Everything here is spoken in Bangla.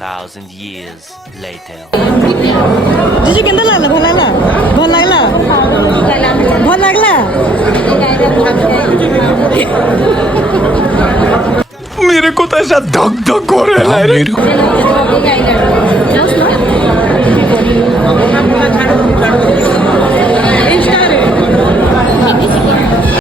2,000 years later. জিজু কেমন লাগলো? ভাল লাগলা? ভাল লাগলা? ভাল লাগলা? मेरे को तो ऐसा धक धक हो रहा है मेरे को।